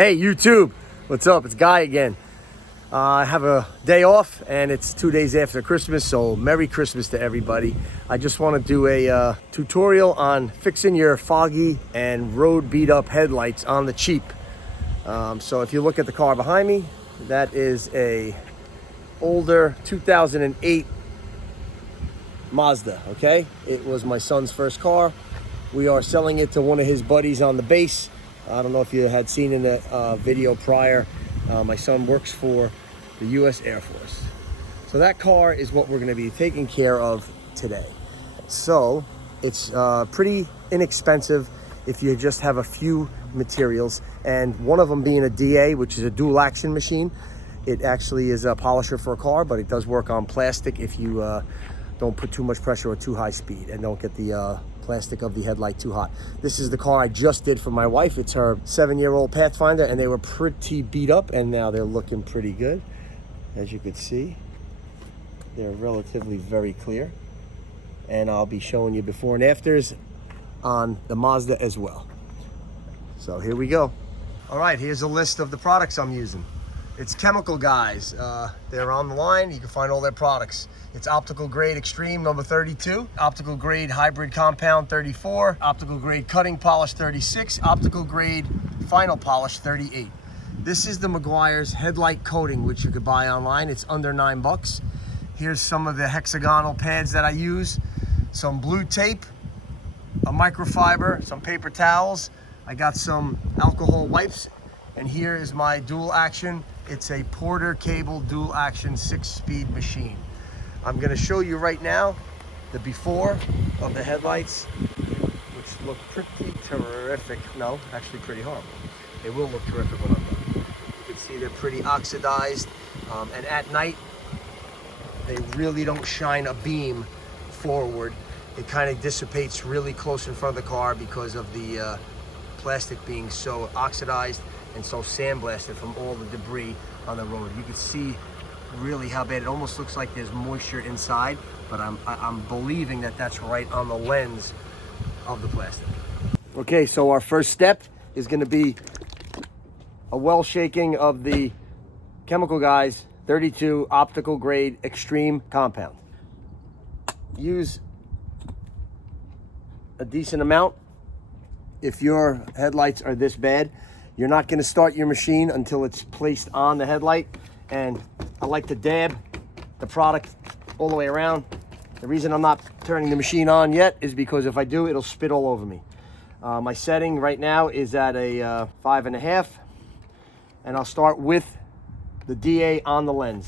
Hey YouTube, what's up? It's Guy again. I have a day off and it's 2 days after Christmas, so Merry Christmas to everybody. I just want to do a tutorial on fixing your foggy and road beat up headlights on the cheap. So if you look at the car behind me, that is a older 2008 Mazda, okay? It was my son's first car. We are selling it to one of his buddies on the base. I don't know if you had seen in the video prior, my son works for the U.S. Air Force. So that car is what we're going to be taking care of today. So it's pretty inexpensive if you just have a few materials, and one of them being a DA, which is a dual action machine. It actually is a polisher for a car, but it does work on plastic if you don't put too much pressure or too high speed and don't get the plastic of the headlight too hot. This is the car I just did for my wife. It's her 7-year-old Pathfinder, and they were pretty beat up, and now they're looking pretty good. As you can see, they're relatively very clear, and I'll be showing you before and afters on the Mazda as well. So here we go. All right, here's a list of the products I'm using. It's Chemical Guys. They're on the line. You can find all their products. It's optical grade extreme number 32, optical grade hybrid compound 34, optical grade cutting polish 36, optical grade final polish 38. This is the Meguiar's headlight coating, which you could buy online. It's under $9. Here's some of the hexagonal pads that I use. Some blue tape, a microfiber, some paper towels. I got some alcohol wipes, and here is my dual action. It's a Porter cable dual action 6-speed machine. I'm going to show you right now the before of the headlights, which look pretty terrific. No, actually pretty horrible. They will look terrific when I'm done. You can see they're pretty oxidized, and at night they really don't shine a beam forward. It kind of dissipates really close in front of the car because of the plastic being so oxidized and so sandblasted from all the debris on the road. You can see really how bad it almost looks like there's moisture inside, but I'm believing that that's right on the lens of the plastic. Okay, so our first step is going to be a well shaking of the Chemical Guys 32 optical grade extreme compound. Use a decent amount. If your headlights are this bad, you're not going to start your machine until it's placed on the headlight, and I like to dab the product all the way around. The reason I'm not turning the machine on yet is because if I do, it'll spit all over me. My setting right now is at a 5.5, and I'll start with the DA on the lens.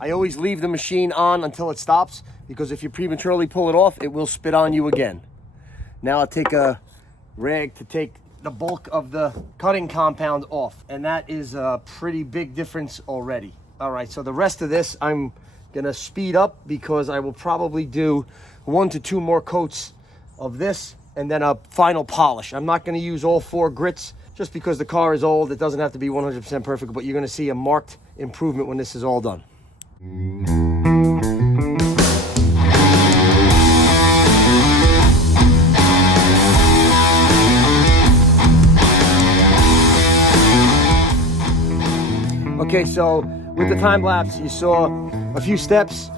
I always leave the machine on until it stops, because if you prematurely pull it off, it will spit on you again. Now I'll take a rag to take the bulk of the cutting compound off, and that is a pretty big difference already. All right, so the rest of this I'm gonna speed up, because I will probably do 1 to 2 more coats of this and then a final polish. I'm not gonna use all 4 grits just because the car is old. It doesn't have to be 100% perfect, but you're gonna see a marked improvement when this is all done. Okay, so with the time lapse, you saw a few steps,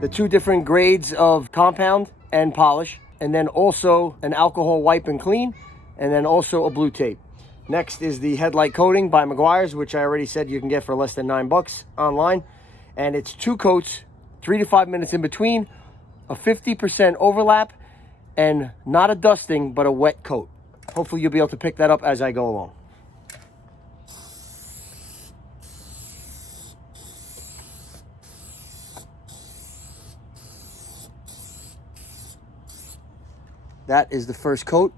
the 2 different grades of compound and polish, and then also an alcohol wipe and clean, and then also a blue tape. Next is the headlight coating by Meguiar's, which I already said you can get for less than $9 online. And it's 2 coats, 3 to 5 minutes in between, a 50% overlap, and not a dusting, but a wet coat. Hopefully you'll be able to pick that up as I go along. That is the first coat,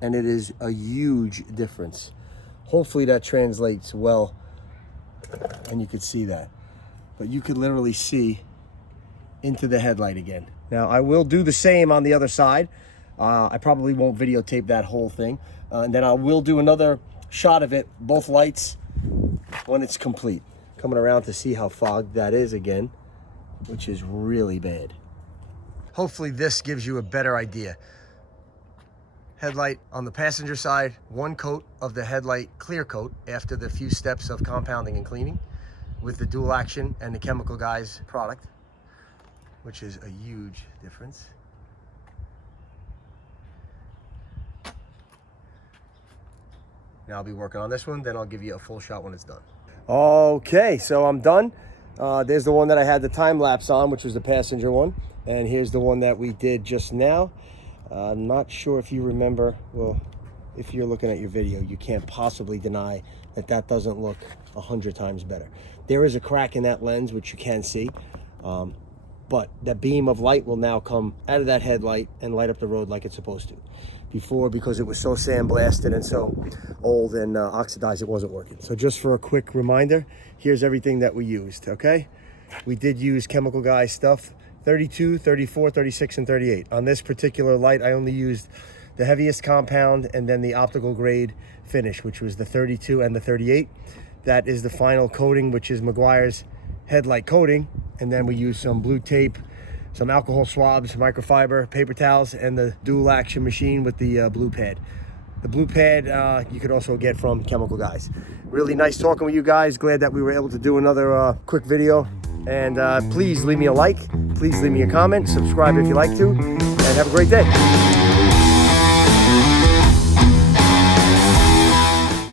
and it is a huge difference. Hopefully that translates well and you could see that. But you could literally see into the headlight again. Now I will do the same on the other side. I probably won't videotape that whole thing. And then I will do another shot of it, both lights, when it's complete. Coming around to see how fogged that is again, which is really bad. Hopefully this gives you a better idea. Headlight on the passenger side, one coat of the headlight clear coat after the few steps of compounding and cleaning with the dual action and the Chemical Guys product, which is a huge difference. Now I'll be working on this one, then I'll give you a full shot when it's done. Okay, so I'm done. There's the one that I had the time lapse on, which was the passenger one. And here's the one that we did just now. I'm not sure if you remember. Well, if you're looking at your video, you can't possibly deny that that doesn't look 100 times better. There is a crack in that lens, which you can see. But that beam of light will now come out of that headlight and light up the road like it's supposed to. Before, because it was so sandblasted and so old and oxidized, it wasn't working. So just for a quick reminder, here's everything that we used, okay? We did use Chemical Guys stuff, 32, 34, 36, and 38. On this particular light, I only used the heaviest compound and then the optical grade finish, which was the 32 and the 38. That is the final coating, which is Meguiar's headlight coating. And then we used some blue tape, some alcohol swabs, microfiber, paper towels, and the dual action machine with the blue pad. The blue pad you could also get from Chemical Guys. Really nice talking with you guys. Glad that we were able to do another quick video. And please leave me a like. Please leave me a comment. Subscribe if you like to. And have a great day.